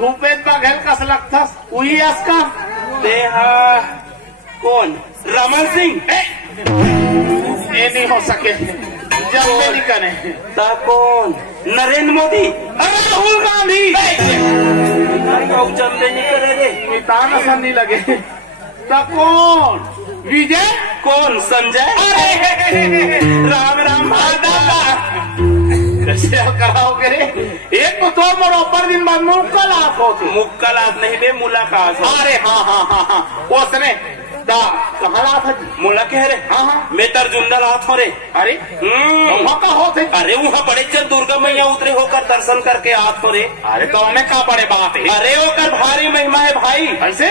भूपेश बघेल कस लागतास उही आस का ते हा कोण रमन सिंग ये नहीं हो सके जब में निकले ता कोण नरेंद्र मोदी राहुल गांधी जम्बे नहीं करे रे मितान असर नहीं लगे ता कौन विजय कोण संजय राम राम कैसे कराओगे रे एक तो बरोबर दिन बाद मुक्कलात होती मुक्कलात नहीं बे मुलाकात अरे हाँ हाँ हाँ हाँ उसने कहाँ रात है मुला कह रे हाँ हाँ मैं तर्जुंदा रात हो रे अरे वहाँ का होते अरे वहाँ बड़े चंद दुर्गा मैया उतरे होकर दर्शन करके आत हो रे अरे तो हमें कहा बड़े बात है अरे होकर भारी महिमा है भाई ऐसे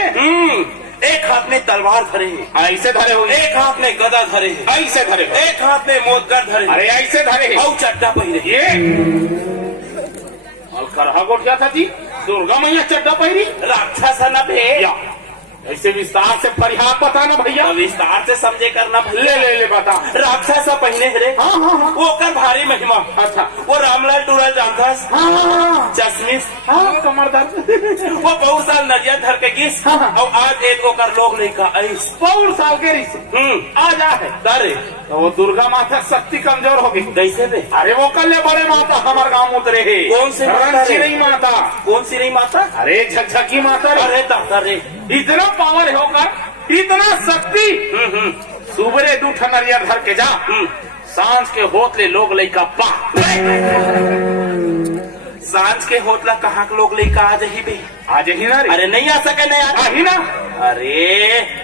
एक हाथ में तलवार धरे है ऐसे धरे हो एक हाथ में गदा धरे है ऐसे धरे हो एक हाथ में मोदगर धरे अरे ऐसे धरे और चड्डा पहिरे ये और करहा गोठिया था जी दुर्गा मैया चड्डा पहिरी राक्षस न बे या ऐसे विस्तार से परिहार बताना भैया विस्तार से समझे करना ले ले ले बता राक्षस पहिने रे हाँ हाँ हाँ वो कर भारी महिमा अच्छा वो रामलाल टूरल जानथस हाँ हाँ चश्मिश हाँ कमर दर्द वो बहुत साल नदिया धर के गिस हाँ। और आज एक ओकर लोग नहीं का ऐस बहुत साल के रिश्ते आ जा है दरे तो वो दुर्गा माता शक्ति कमजोर होगी कैसे बे अरे वो कल बड़े माता हमारे गांव उतरे है कौन से माता रे? रणचिरई माता कौन सी रही माता अरे झकझकी माता रे अरे दादा रे इतना पावर होकर इतना शक्ति सुबरे दूठा नरिया धर के जा सांझ के होतले लोग लइका पा सांझ के होतला कहाँ के लोग लेकर आ जाही बे आज ही ना रे अरे नहीं आ सके ना यार ही ना अरे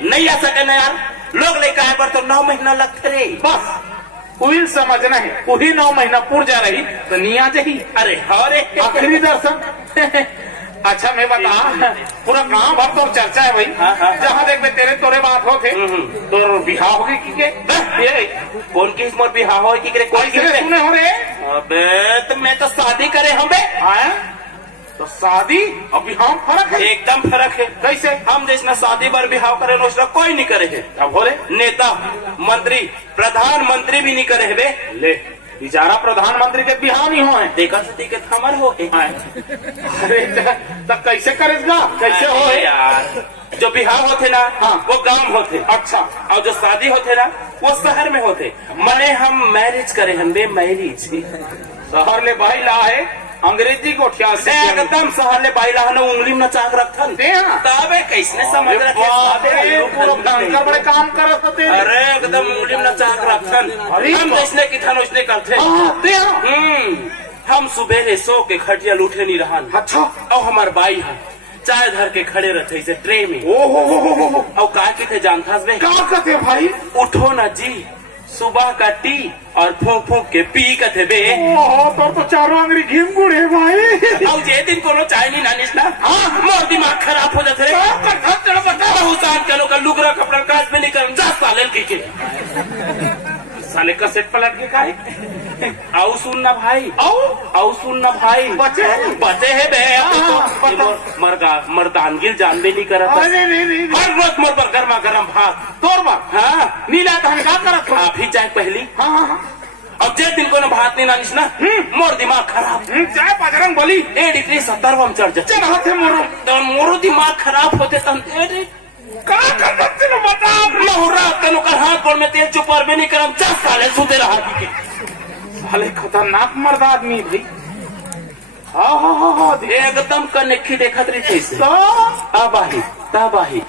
नहीं आ सके ना यार लोग लेकर आए पर तो 9 महीना लगते रे बस उही समझना है वही 9 महीना पूर जा रही तो नहीं आ जाही अरे हरे आखिरी दर्शन अच्छा मैं बता पूरा गांव भर तो चर्चा है भाई जहाँ देख तेरे तोरे बात होते तो बिहार होगी की के कौन की मोर बिहार हो की करे कोई कैसे सुने हो रे अबे तो मैं तो शादी करे हम बे आया तो शादी अभी हम फर्क है एकदम फर्क है कैसे हम जिसना शादी पर बिहाव करे उसका कोई नहीं करे है अब बोले नेता मंत्री प्रधानमंत्री भी नहीं करे है बे ले बेचारा प्रधानमंत्री के बिहार नहीं हो है देखा सती के थमर हो अरे तब कैसे करेगा कैसे हो यार जो बिहार होते ना वो गांव होते अच्छा और जो शादी होते ना वो शहर में होते मने हम मैरिज करे हम बे मैरिज शहर ले भाई ला है अंग्रेजी को से एकदम शहर ले बाई लाहन उंगली में चाक रखन तबे कैसने समझ रखे पूरा बड़े काम करत होते अरे एकदम उंगली में चाक रखन हम जैसने की थन उसने करते हम सुबेरे सो के खटिया उठे नहीं रहन अच्छा और हमार बाई है चाय धर के खड़े रहते इसे ट्रे में ओहो और का थे जानता क्या कहते भाई उठो ना जी सुबह का टी और फूंक फूंक के पी कथे बे तो चारों अंग्री घिम गुड़े भाई और जे दिन कोनो चाय नहीं नानिस ना मोर दिमाग खराब हो जाते रे बहुसान चलो का लुगरा कपड़ा काट में निकल जा साले के साले का सेट पलट के काहे आओ सुन ना भाई आओ सुन ना भाई बचे है बे मर्दानगिल जानबे नहीं करत हर रोज मोर पर गर्मा गर्म भात तोर बात हाँ नीला धान का करत हो आप ही चाय पहली हाँ अब जे दिन को भात नहीं नानिस ना मोर दिमाग खराब चाय बजरंग बली 1 डिग्री 70 में चढ़ जाते हाथे मोरो दिमाग खराब होते तन का करते नो बता लहुरा तनो कर हाथ पर में तेल चुपर में नहीं करम 10 साले सुते रहा के साले खतरनाक मर्द आदमी भाई हाँ एकदम कनेक्की देखत रही थे आबाही ताबाही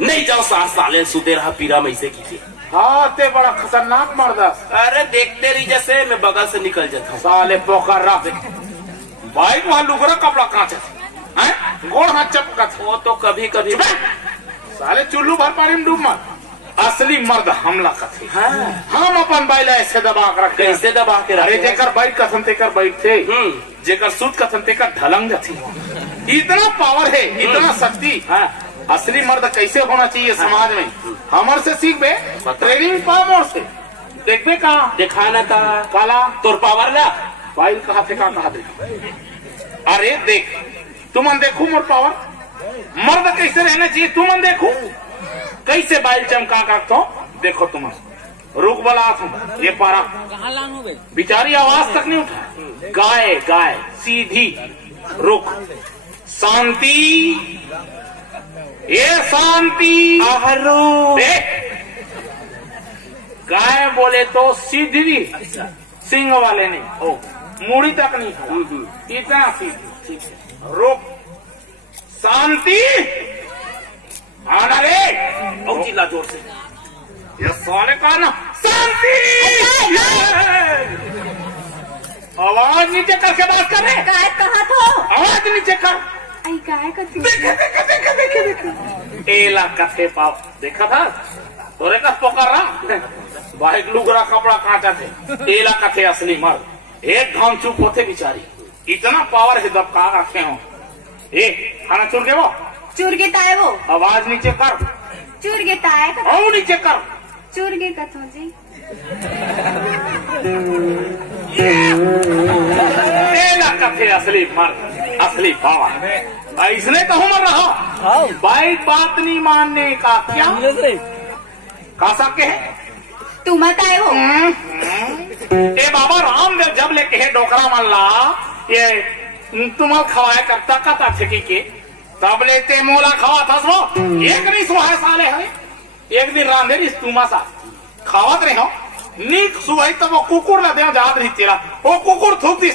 नहीं जाओ 7 साले सुते रहा पीरा में से की हाँ ते बड़ा खतरनाक मर्द अरे देखते रही जैसे मैं बगल से निकल जाता हूँ साले पोखर रहा भाई वहाँ लुगरा कपड़ा कांचे गोड़ हाथ चपका वो तो कभी कभी साले चुल्लू भर पानी में डूब मत असली मर्द हमला कथे हम अपन बैला ऐसे दबा कर रखे कैसे दबा के अरे जेकर बैठ कथन तेकर बैठ थे जेकर सूत कथन तेकर ढलंग थी इतना पावर है इतना शक्ति असली मर्द कैसे होना चाहिए समाज में, हमर से सीख बे, ट्रेनिंग पा मोर से। देख बे कहा दिखाना था काला तोर पावर ला फाइल कहा थे कहा दे। अरे देख तुमन देखू मोर पावर, मर्द कैसे रहना चाहिए तुमन देखू, कैसे बाइल चमका का तो देखो तुम रुक बला तुम ये पारा बिचारी आवाज तक नहीं उठा। गाय गाय सीधी रुक, शांति ये शांति। गाय बोले तो सीधी, सिंह वाले नहीं, ओ मूड़ी तक नहीं खड़ा, इतना सीधी। रुक, शांति, आना रे, और चिल्ला जोर से। ये साले का ना शांति। आवाज नीचे करके बात कर रहे, काय कहा तो आवाज नीचे कर। आई काय का तू देखे देखे देखे देखे देखे एला कथे पाव देखा था तोरे का पोकर रहा भाई लुगरा कपड़ा काटा थे। एला कथे असली मर्द एक घाम चुप होते बिचारी, इतना पावर है दब का रखे हो। ए खाना चुर के वो चूर के ताए वो आवाज नीचे कर, चूर के ताए का और नीचे कर। चूर के कथो जी एला कथे असली मर्द असली पावर, इसने तो हम रहा भाई बात नहीं मानने का क्या का सके है तू मत आए वो। ए बाबा रामदेव जब लेके है डोकरा मल्ला ये तुम्हार खवाया करता का ठेकी के तब लेते मोला खवा था सो एक नहीं सुहा साले है। एक दिन रांधे इस तुमा सा खावत रहे हो नीक सुहाई तब वो कुकुर ला दे याद रही तेरा वो कुकुर थूक दिस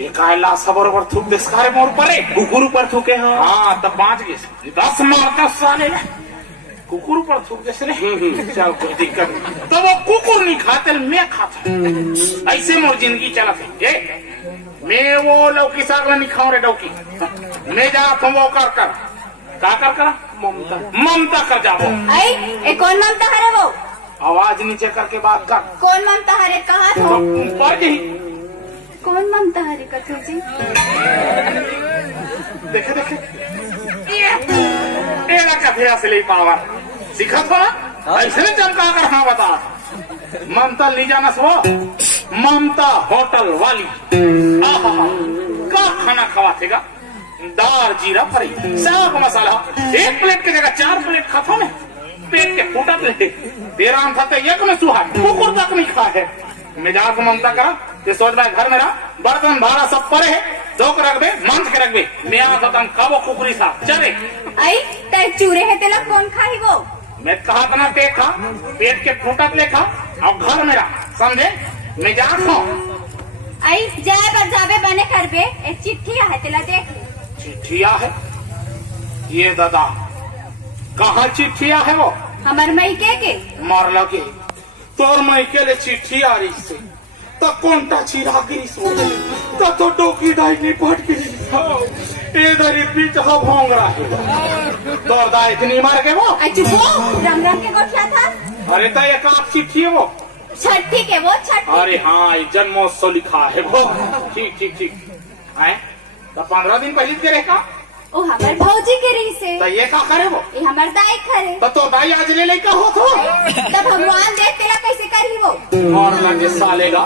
ये कायला सबरोबर थूक दिस कारे मोर परे कुकुर ऊपर थूके हो। हाँ तब 5 गए 10 मारता साले कुकुर पर थूक जैसे चल कोई दिक्कत नहीं। तो वो कुकुर नहीं खाते मैं खाता, ऐसे मोर जिंदगी चला थे। मैं वो लौकी साग नहीं खाऊं रे डौकी, मैं जा तुम वो कर कर का कर ममता ममता कर जाओ। आई ए कौन ममता हरे वो, आवाज नीचे करके बात कर। कौन ममता हरे कहा तो पर जी कौन ममता हरे कथो जी देखे देखे एरा कथे असली पावर सिखा था ऐसे चमका कर। हाँ बता ममता ली जाना सो ममता होटल वाली का खाना खवातेगा, दाल जीरा फ्राई साग मसाला, 1 प्लेट की जगह 4 प्लेट खाता मैं पेट के फूटा तेरा था तो एक में सुहा कुकुर तक नहीं खा है। मिजाज को ममता करा ये सोच भाई घर मेरा बर्तन भाड़ा सब पड़े है धोक रख दे मंच के रख दे मैं आता तुम कबो कुकुरी सा चले। आई ते चूरे है तेला कौन खाई वो, मैं कहा था ते खा पेट के फूटत ले खा और घर मेरा समझे मिजाज हो। आई जाए पर जाबे बने करबे एक चिट्ठी है तेला देख ले। चिट्ठिया है ये दादा कहाँ चिट्ठिया है वो हमार मई के मार लगे तोर मई के लिए चिट्ठी आ रही से तो कौनटा चिरा गिरी सो तो डोकी डाई नहीं पट गिरी इधर बीच हा भोंग रहा है तोर दाई इतनी मार के वो अच्छा वो रंग रंग के गोठिया था। अरे तो एक आप चिट्ठी है वो छठी के वो छठी। अरे हाँ जन्मोत्सव लिखा है वो ठीक ठीक ठीक है तो 15 दिन पहले के रहेगा ओ हमार भौजी के रही से तो ये का करे वो ये हमार दाई खरे तो दाई आज ले लेका हो तो तब भगवान देख तेला कैसे करी वो और लगे सालेगा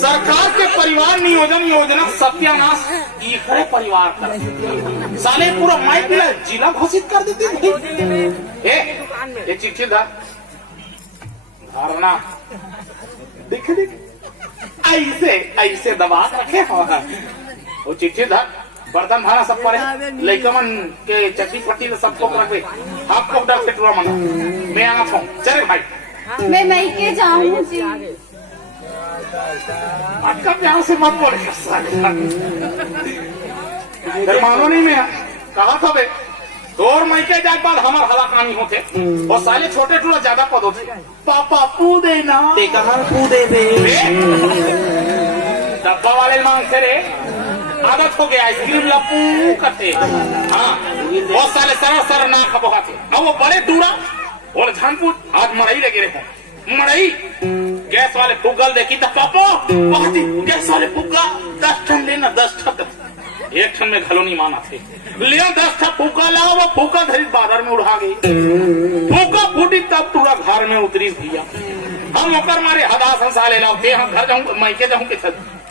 सरकार के परिवार नियोजन योजना सत्यानाश ये खरे परिवार का साले पूरा माइक मिला जिला घोषित कर देते ये चिट्ठी धर धारणा देखे देखे ऐसे ऐसे दबा रखे वो चिट्ठी धर बर्तन भाड़ा सब पड़े लइकमन के चट्टी पट्टी सबको रखे आपको डर पेटवा मना मैं आना था चले भाई मैं मई के जाऊँ जी। आपका प्यार से मत बोले मानो नहीं मैं कहा था बे तोर मई के जाए बाद हमार हला कहानी होते और साले छोटे टूला ज्यादा पद होते पापा पू देना कहाँ पू दे दे डब्बा वाले मांगते रे आदत हो गया आइसक्रीम लपू करते हाँ बहुत साले सर ना खबोहाते अब वो बड़े दूरा और झानपुर आज मड़ई लगे रहे मड़ई गैस वाले फुग्गल देखी तो पापा गैस वाले फुग्गा 10 टन लेना 10 टन एक ठन में घलो नहीं माना थे लिया 10 ठा फूका लाओ वो फूका धरी बादर में उड़ा गई फूका फूटी तब पूरा घर में उतरी भैया हम ओकर मारे हदा संसा ले लाओ ते हम घर जाऊं मैके जाऊं के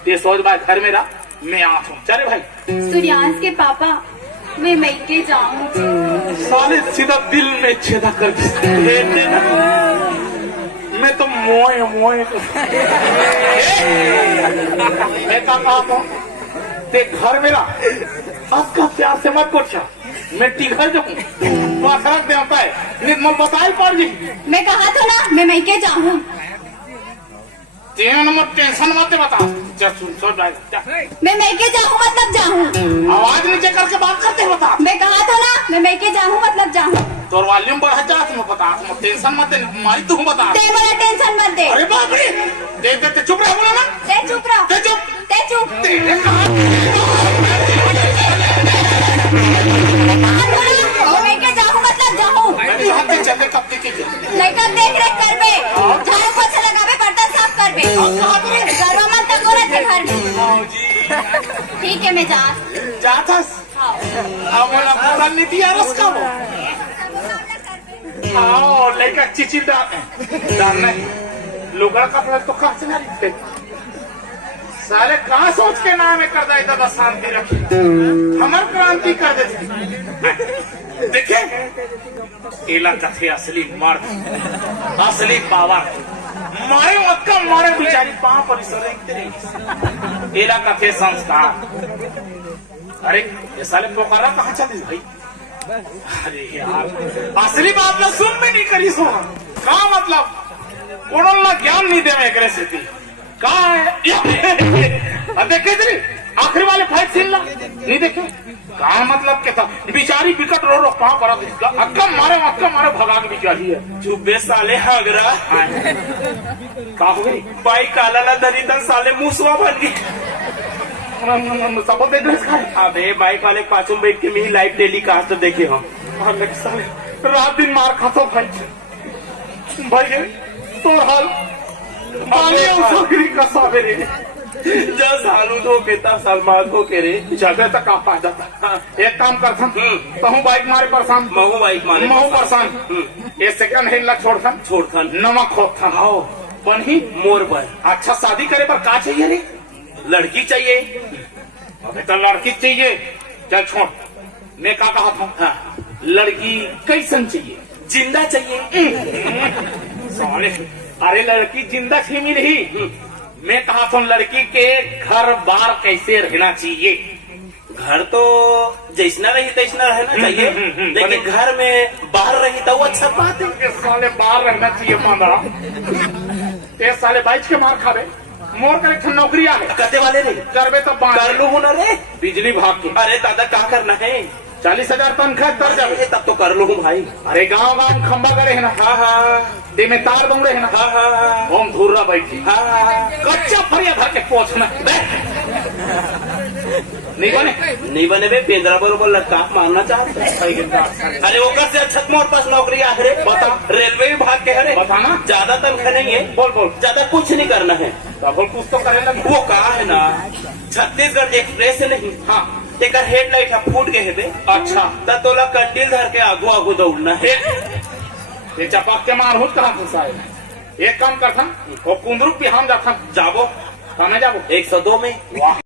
ते सोच भाई घर में रहा मैं आठ हूँ चले भाई सूर्यांश के पापा मैं मैके जाऊँ साले सीधा दिल में छेदा कर देना मैं तो मोए मैं कहा ते घर मेरा आपका प्यार से मत पूछा मैं टिघर जाऊँ तो असरक देता है निर्मल बताई पड़ जी मैं कहा था ना मैं मैके जाऊँ तीन नंबर टेंशन मत बता जा सुन मैं मैके जाऊँ मतलब जाऊँ आवाज नीचे करके बात करते बता मैं कहा था ना मैं मैके जाऊँ मतलब जाऊँ तो वॉल्यूम बढ़ा जा तुम बता तुम टेंशन मत मारी तू बता ते मला टेंशन मत दे अरे बाप रे दे चुप रह बोला ना ते चुप रहो ते चुप ते चुप तेरे कहा मैं मैके जाऊँ मतलब जाऊँ हाथ चलते कब के लड़का देख रेख कर बे झाड़ू पोछा लगावे बर्तन साफ कर बे गरबा मत तक औरत के घर में ठीक है मैं जाता हमारा पूरा नीति आरस का वो आओ लड़का चिची डालना लुगड़ा कपड़ा तो कहाँ से नहीं थे साले कहाँ सोच के नाम में कर दे दादा शांति रखी हमार क्रांति कर देते देखे एला कथे असली मर्द असली पावर मारे मत का मारे बिचारी पांव पर सर एला कथे संस्कार अरे ये साले पोखरा कहाँ चली भाई अरे यार असली बात ना सुन भी नहीं करी सो का मतलब कोणला ज्ञान नहीं देवे एकरे से देखे तेरी आखिरी वाले फाइट सीन ला नहीं देखे कहा मतलब क्या था बिचारी विकट रो पाँव पर अक्का मारे भगा के बिचारी है चुबे साले हगरा का हो गई बाई काला धरी तन साले मुसवा बन गई सब देख रहे अबे बाइक वाले पाछू बैठ के मेरी लाइव टेलीकास्ट देखे हम साले रात दिन मार खातो भाई तो हाल का सावेरे जब सालू तो कहता सलमान को कह रहे जगह तक आ पा जाता एक काम कर कहूँ बाइक मारे परेशान महू बाइक मारे महू परेशान ये सेकंड हैंड ला छोड़ नमक खोद था आओ बनी मोर पर अच्छा शादी करे पर का चाहिए रे लड़की चाहिए अबे तो लड़की चाहिए चल छोड़ मैं का कहा था हाँ, लड़की कैसन चाहिए जिंदा चाहिए साले अरे लड़की जिंदा छीमी नहीं मैं कहा था लड़की के घर बार कैसे रहना चाहिए घर तो जैसना रही तैसना रहना चाहिए लेकिन घर में बाहर रही तो वो अच्छा बात है साले बाहर रहना चाहिए मांदा ये साले बाइच के मार खावे मोर कर नौकरी है कते वाले नहीं करवे तो कर लू ना रे बिजली भाग के अरे दादा क्या करना है 40,000 तनख्वाह तर जावे तब तो कर लू भाई अरे गाँव खंबा करे है ना हाँ दे में तार दौड़े है ना हाँ ओम धुर्रा बैठी हाँ कच्चा फरिया भर के पोछना नहीं बने बे पेंद्रा बरोबर लटका मारना चाहते अरे वो से अच्छा मोर पास नौकरी आखिर बता रेलवे विभाग के है बताना ज्यादा तनख्वाह नहीं है बोल ज्यादा कुछ नहीं करना है बोल कुछ तो करे लगे वो कहा है ना छत्तीसगढ़ एक्सप्रेस से नहीं हाँ तेकर हेडलाइट फूट के है बे अच्छा तोला कंडील धर के आगू दौड़ना है ये चपाक के मार हो कहा साहब एक काम करता वो कुंदरू पिहान जाता जाबो कहा जाबो 102 में वाह